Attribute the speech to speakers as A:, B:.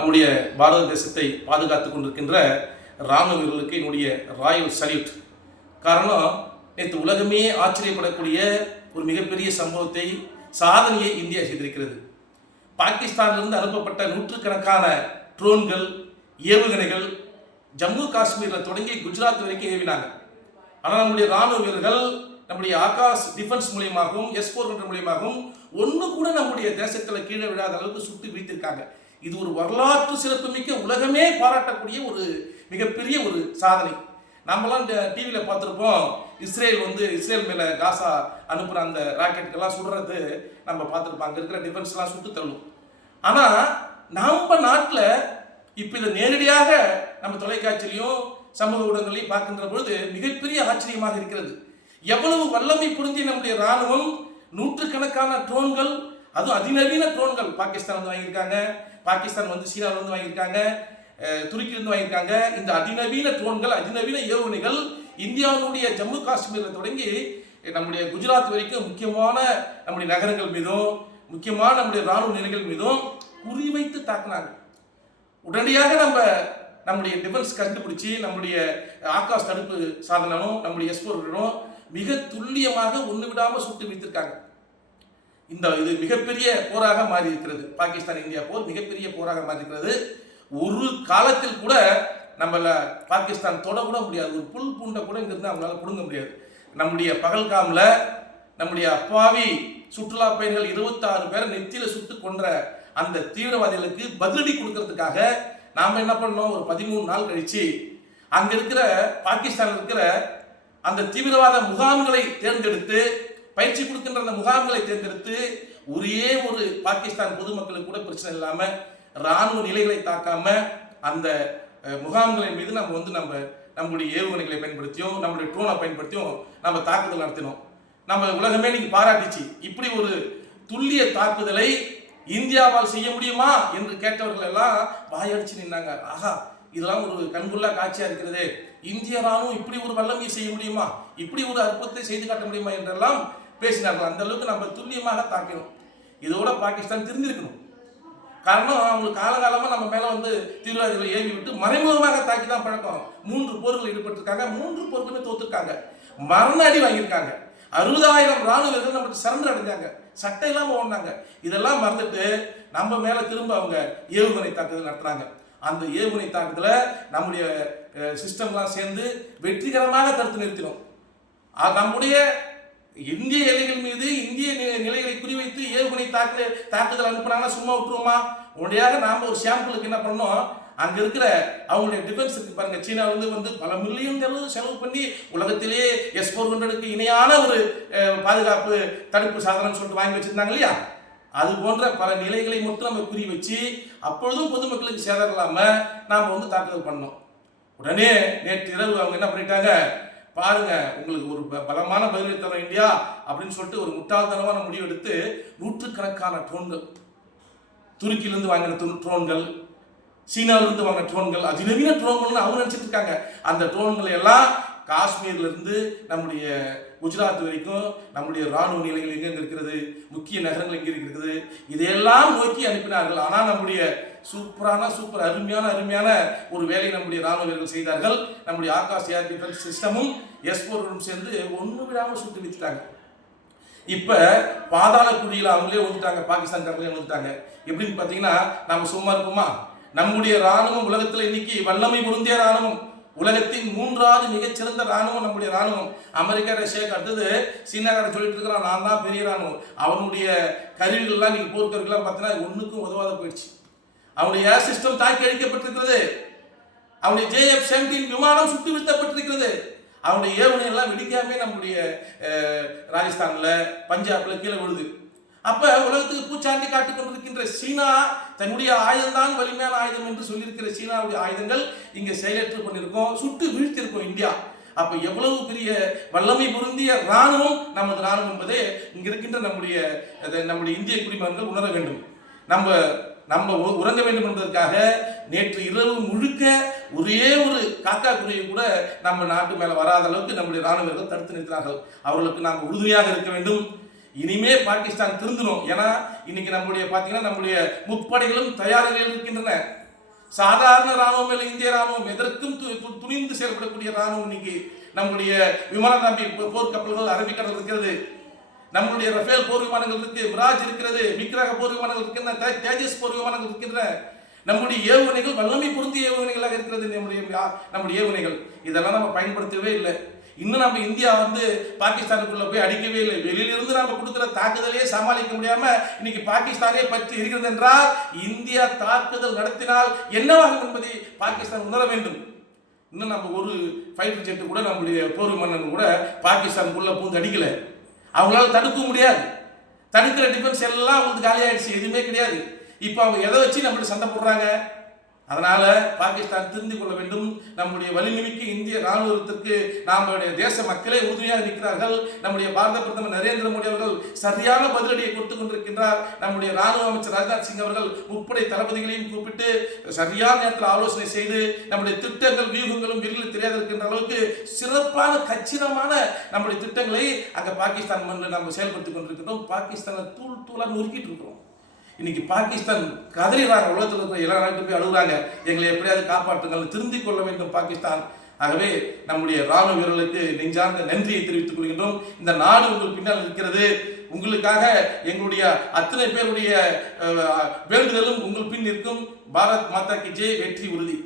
A: நம்முடைய பாரத தேசத்தை பாதுகாத்து கொண்டிருக்கின்ற இராணுவ வீரர்களுக்கு என்னுடைய ராயல் சல்யூட் காரணம் நேற்று உலகமே ஆச்சரியப்படக்கூடிய ஒரு மிகப்பெரிய சம்பவத்தை சாதனையை இந்தியா செய்திருக்கிறது. பாகிஸ்தானிலிருந்து அனுப்பப்பட்ட நூற்றுக்கணக்கான ட்ரோன்கள் ஏவுகணைகள் ஜம்மு காஷ்மீரில் தொடங்கி குஜராத் வரைக்கும் ஏவினாங்க. ஆனால் நம்முடைய ராணுவ வீரர்கள் நம்முடைய ஆகாஷ் டிஃபென்ஸ் மூலியமாகவும் எஸ் ஃபோர் மூலியமாகவும் ஒன்று கூட நம்முடைய தேசத்தில் கீழே விழாத அளவுக்கு சுட்டு வீழ்த்திருக்காங்க. இது ஒரு வரலாற்று சிறப்புமிக்க உலகமே பாராட்டக்கூடிய ஒரு மிகப்பெரிய ஒரு சாதனை. நம்மலாம் இந்த டிவியில் பார்த்துருப்போம். இஸ்ரேல் வந்து இஸ்ரேல் மேலே காசா அனுப்புகிற அந்த ராக்கெட்டுக்கெல்லாம் சுடுறது நம்ம பார்த்துருப்போம். அங்கே இருக்கிற டிஃபென்ஸ்லாம் சுட்டு தள்ளும். ஆனால் நம்ம நாட்டில் இப்போ இதை நேரடியாக நம்ம தொலைக்காட்சியிலையும் சமூக ஊடகங்களையும் பார்க்கின்ற பொழுது மிகப்பெரிய ஆச்சரியமாக இருக்கிறது. எவ்வளவு வல்லமை புரிஞ்சி நம்முடைய ராணுவம் நூற்றுக்கணக்கான ட்ரோன்கள் அதுவும் அதிநவீன ட்ரோன்கள் பாகிஸ்தான் வந்து வாங்கியிருக்காங்க. பாகிஸ்தான் வந்து சீனாவில் வந்து வாங்கியிருக்காங்க துருக்கியிலிருந்து வாங்கியிருக்காங்க. இந்த அதிநவீன ட்ரோன்கள் அதிநவீன ஏவுகணைகள் இந்தியாவினுடைய ஜம்மு காஷ்மீரில் தொடங்கி நம்முடைய குஜராத் வரைக்கும் முக்கியமான நம்முடைய நகரங்கள் மீதும் முக்கியமான நம்முடைய ராணுவ நிலைகள் மீதும் குறிவைத்து தாக்குனாங்க. உடனடியாக நம்ம நம்முடைய டிஃபென்ஸ் கண்டுபிடிச்சி நம்முடைய ஆகாஷ் தடுப்பு சாதனம் நம்முடைய எஸ்போர்களும் மிக துல்லியமாக ஒன்று விடாமல் சுட்டு வைத்திருக்காங்க இந்த இது மிகப்பெரிய போராக மாறி இருக்கிறது பாகிஸ்தான் இந்தியா போர் மிகப்பெரிய போராக மாறி இருக்கிறது ஒரு காலத்தில் கூட நம்மள பாகிஸ்தான் தொடக்கூட முடியாது. ஒரு புல் பூண்டை கூட இங்கிருந்து அவங்களால பிடுங்க முடியாது. நம்முடைய பகல்காமில் நம்முடைய அப்பாவி சுற்றுலா பயணிகள் இருபத்தாறு பேரை நெத்தியில சுட்டு கொன்ற அந்த தீவிரவாதிகளுக்கு பதிலடி கொடுக்கறதுக்காக நாம் என்ன பண்ணோம்? ஒரு பதிமூணு நாள் கழிச்சு அங்கே இருக்கிற பாகிஸ்தானில் இருக்கிற அந்த தீவிரவாத முகாம்களை தேர்ந்தெடுத்து பயிற்சி கொடுக்கின்ற அந்த முகாம்களை தேர்ந்தெடுத்து ஒரே ஒரு பாகிஸ்தான் பொதுமக்களுக்கு கூட பிரச்சனை இல்லாமல் இராணுவ நிலைகளை தாக்காம அந்த முகாம்களின் மீது நம்ம வந்து நம்ம நம்முடைய ஏவுகணைகளை பயன்படுத்தியும் நம்மளுடைய ட்ரோனை பயன்படுத்தியும் நம்ம தாக்குதல் நடத்தினோம். நம்ம உலகமே நீங்க பாராட்டிச்சு. இப்படி ஒரு துல்லிய தாக்குதலை இந்தியாவால் செய்ய முடியுமா என்று கேட்டவர்கள் எல்லாம் வாயடிச்சு நின்னாங்க. ஆஹா இதெல்லாம் ஒரு கண்குள்ளா காட்சியா இருக்கிறதே. இந்திய ராணுவம் இப்படி ஒரு வல்லமையை செய்ய முடியுமா? இப்படி ஒரு அற்புதத்தை செய்து காட்ட முடியுமா என்றெல்லாம் பேசினார்கள். அந்த அளவுக்கு நம்ம துல்லியமாக தாக்கினோம். இதோட பாகிஸ்தான் தெரிஞ்சிருக்கணும் காரணம் அவங்களுக்கு காலகாலமாக நம்ம மேலே வந்து தீவிரவாதிகளை ஏவி விட்டு மறைமுகமாக தாக்கி தான் பழக்கம். மூன்று போர்கள் ஈடுபட்டிருக்காங்க. மூன்று போர்களுமே தோத்துருக்காங்க. மரண அடி வாங்கியிருக்காங்க. அறுபதாயிரம் ராணுவ வீரர்கள் நம்மளுக்கு சரண்டர் அடைஞ்சாங்க. சட்டை இல்லாமல் ஓடினாங்க. இதெல்லாம் மறந்துட்டு நம்ம மேலே திரும்ப அவங்க ஏவுகணை தாக்குதல் நடத்துறாங்க. அந்த ஏவுகணை தாக்குதலை நம்முடைய சிஸ்டம்லாம் சேர்ந்து வெற்றிகரமாக தடுத்து நிறுத்தினோம். நம்முடைய இந்திய எல்லைகள் மீது இந்திய நிலைகளை குறிவைத்து ஏவுகணை தாக்கு தாக்குதல் அனுப்புனாங்கன்னா சும்மா விட்டுருவோமா? உடனடியாக நாம ஒரு சாம்பிளுக்கு என்ன பண்ணோம் அங்க இருக்கிற அவங்களுடைய டிஃபென்ஸ் இருக்கு பாருங்க. சீனா வந்து வந்து பல மில்லியன் செலவு செலவு பண்ணி உலகத்திலேயே எஸ் ஃபோர் ஹண்ட்ரடுக்கு இணையான ஒரு பாதுகாப்பு தடுப்பு சாதனம் சொல்லிட்டு வாங்கி வச்சிருந்தாங்க இல்லையா? அது போன்ற பல நிலைகளை மட்டும் நம்ம குறி வச்சு அப்பொழுதும் பொதுமக்களுக்கு சேதம் இல்லாம நாம வந்து தாக்குதல் பண்ணோம் உடனே நேற்று இரவு அவங்க என்ன பண்ணிட்டாங்க? பாருங்க உங்களுக்கு ஒரு ப- பலமான பதிலை தரும் இந்தியா அப்படின்னு சொல்லிட்டு ஒரு முட்டாள்தனமான முடிவு எடுத்து நூற்றுக்கணக்கான ட்ரோன்கள் துருக்கியிலிருந்து வாங்கின ட்ரோன்கள் சீனாவிலிருந்து வாங்கின ட்ரோன்கள் அதிநவீன ட்ரோன்கள்னு அவங்க நினைச்சிட்டு இருக்காங்க. அந்த ட்ரோன்களை எல்லாம் காஷ்மீர்ல இருந்து நம்முடைய குஜராத் வரைக்கும் நம்முடைய ராணுவ நிலைகள் எங்க இருக்கிறது முக்கிய நகரங்கள் எங்கே இருக்கிறது இதையெல்லாம் நோக்கி அனுப்பினார்கள். ஆனால் நம்முடைய சூப்பரான சூப்பர் அருமையான அருமையான ஒரு வேலையை நம்முடைய ராணுவ வீரர்கள் செய்தார்கள். நம்முடைய ஆகாஷ் ஏர் டிஃபென்ஸ் சிஸ்டமும் எஸ் சேர்ந்து ஒன்று விடாமல் சுட்டு வித்துட்டாங்க. இப்போ பாதாள குடியில் அவங்களே வந்துட்டாங்க பாகிஸ்தான்காரங்களே வந்துட்டாங்க. எப்படின்னு பார்த்தீங்கன்னா நம்ம சும்மா இருப்போமா? நம்முடைய ராணுவம் உலகத்தில் இன்னைக்கு வல்லமை பொருந்திய ராணுவம் உலகத்தின் மூன்றாவது மிகச்சிறந்த ராணுவம் நம்முடைய ராணுவம் அமெரிக்கா ரஷ்யாவுக்கு அடுத்தது சீனாக்காரன் சொல்லிட்டு இருக்கிறான் நான் தான் பெரிய ராணுவம் அவனுடைய கருவிகள்லாம் நீங்கள் போர்க்கருவிகள்லாம் பார்த்தீங்கன்னா ஒன்றுக்கும் உதவாத போயிடுச்சு. அவனுடைய ஏர் சிஸ்டம் தாக்கி அழிக்கப்பட்டிருக்கிறது. அவனுடைய ஜேஎஃப் செவன்டீன் விமானம் சுட்டு வீழ்த்தப்பட்டிருக்கிறது. அவனுடைய ஏவுகணை எல்லாம் வெடிக்காமே நம்முடைய ராஜஸ்தானில் ராஜஸ்தான்ல பஞ்சாப்ல கீழே விழுது. அப்ப உலகத்துக்கு பூச்சாண்டி காட்டிக் கொண்டிருக்கின்ற சீனா தன்னுடைய ஆயுதம்தான் வலிமையான ஆயுதம் என்று சொல்லியிருக்கிற சீனாவுடைய ஆயுதங்கள் இங்க செயலற்று கொண்டிருக்கோம் சுட்டு வீழ்த்திருக்கோம் இந்தியா. அப்ப எவ்வளவு பெரிய வல்லமை பொருந்திய ராணுவம் நமது ராணுவம் என்பதை இங்க இருக்கின்ற நம்முடைய நம்முடைய இந்திய குடிமகன்கள் உணர வேண்டும். நம்ம நம்ம உறங்க வேண்டும் என்பதற்காக நேற்று இரவு முழுக்க ஒரே ஒரு காக்கா குருவியை கூட நம்ம நாட்டு மேலே வராத அளவுக்கு நம்முடைய இராணுவர்கள் தடுத்து நிறுத்தினார்கள். அவர்களுக்கு நாம் உறுதுணையாக இருக்க வேண்டும். இனிமே பாகிஸ்தான் திருந்தணும் ஏன்னா இன்னைக்கு நம்முடைய பார்த்தீங்கன்னா நம்முடைய முப்படைகளும் தயார் நிலையில் இருக்கின்றன. சாதாரண ராணுவம் இல்லை இந்திய ராணுவம் எதற்கும் து- துணிந்து செயல்படக்கூடிய ராணுவம் இன்னைக்கு நம்முடைய விமான நம்பி போர்க்கப்பல்கள் அரபிக்கடல் இருக்கிறது. நம்மளுடைய ரஃபேல் போர் விமானங்கள் இருக்கு மிராஜ் இருக்கிறது விக்ரக போர் விமானங்கள் இருக்கின்றன தேஜஸ் போர் விமானங்கள் இருக்கின்றன. நம்முடைய ஏவுகணைகள் வல்லமை பொருந்திய ஏவுகணைகளாக இருக்கிறது நம்முடைய நம்முடைய ஏவுகணைகள். இதெல்லாம் நம்ம பயன்படுத்தவே இல்லை. இன்னும் நம்ம இந்தியா வந்து பாகிஸ்தானுக்குள்ள போய் அடிக்கவே இல்லை. வெளியிலிருந்து நம்ம கொடுக்குற தாக்குதலே சமாளிக்க முடியாம இன்னைக்கு பாகிஸ்தானே பற்றி இருக்கிறது என்றால் இந்தியா தாக்குதல் நடத்தினால் என்னவாகும் என்பதை பாகிஸ்தான் உணர வேண்டும். இன்னும் நம்ம ஒரு ஃபைட்டர் ஜெட்டு கூட நம்முடைய போர் விமானங்கள் கூட பாகிஸ்தானுக்குள்ள பூந்து அடிக்கலை. அவங்களால தடுக்க முடியாது. தடுக்கிற டிஃபென்ஸ் எல்லாம் அவங்களுக்கு காலியாயிடுச்சு. எதுவுமே கிடையாது. இப்போ அவங்க எதை வச்சு நம்மளுக்கு சண்டை போடுறாங்க? அதனால பாகிஸ்தான் திருந்திக் கொள்ள வேண்டும். நம்முடைய வலிமைமிக்க இந்திய ராணுவத்திற்கு நம்முடைய தேச மக்களே உறுதுணையாக இருக்கிறார்கள் நம்முடைய பாரத பிரதமர் நரேந்திர மோடி அவர்கள் சரியான பதிலடியை கொடுத்து கொண்டிருக்கின்றார். நம்முடைய ராணுவ அமைச்சர் ராஜ்நாத் சிங் அவர்கள் முப்படை தளபதிகளையும் கூப்பிட்டு சரியான நேரத்தில் ஆலோசனை செய்து நம்முடைய திட்டங்கள் வியூகங்களும் வெளியில் தெரியாது இருக்கின்ற அளவுக்கு சிறப்பான கச்சிதமான நம்முடைய திட்டங்களை அங்கே பாகிஸ்தான் மண்ணில் நம்ம செயல்படுத்திக் கொண்டிருக்கிறோம் பாகிஸ்தானை தூள் தூளாக நொறுக்கிட்டு இருக்கிறோம். இன்னைக்கு பாகிஸ்தான் கதறிறாங்க உலகத்தில் இருக்கிற எல்லா நாட்டு போய் அழுகுறாங்க. எங்களை எப்படியாவது காப்பாற்றுங்கள். திருந்திக் கொள்ள வேண்டும் பாகிஸ்தான். ஆகவே நம்முடைய ராணுவ வீரர்களுக்கு நெஞ்சார்ந்த நன்றியை தெரிவித்துக் கொள்கின்றோம். இந்த நாடு உங்கள் பின்னால் இருக்கிறது. உங்களுக்காக எங்களுடைய அத்தனை பேருடைய வேண்டுதலும் உங்கள் பின் இருக்கும் பாரத் மாதா கி ஜெய் வெற்றி உறுதி.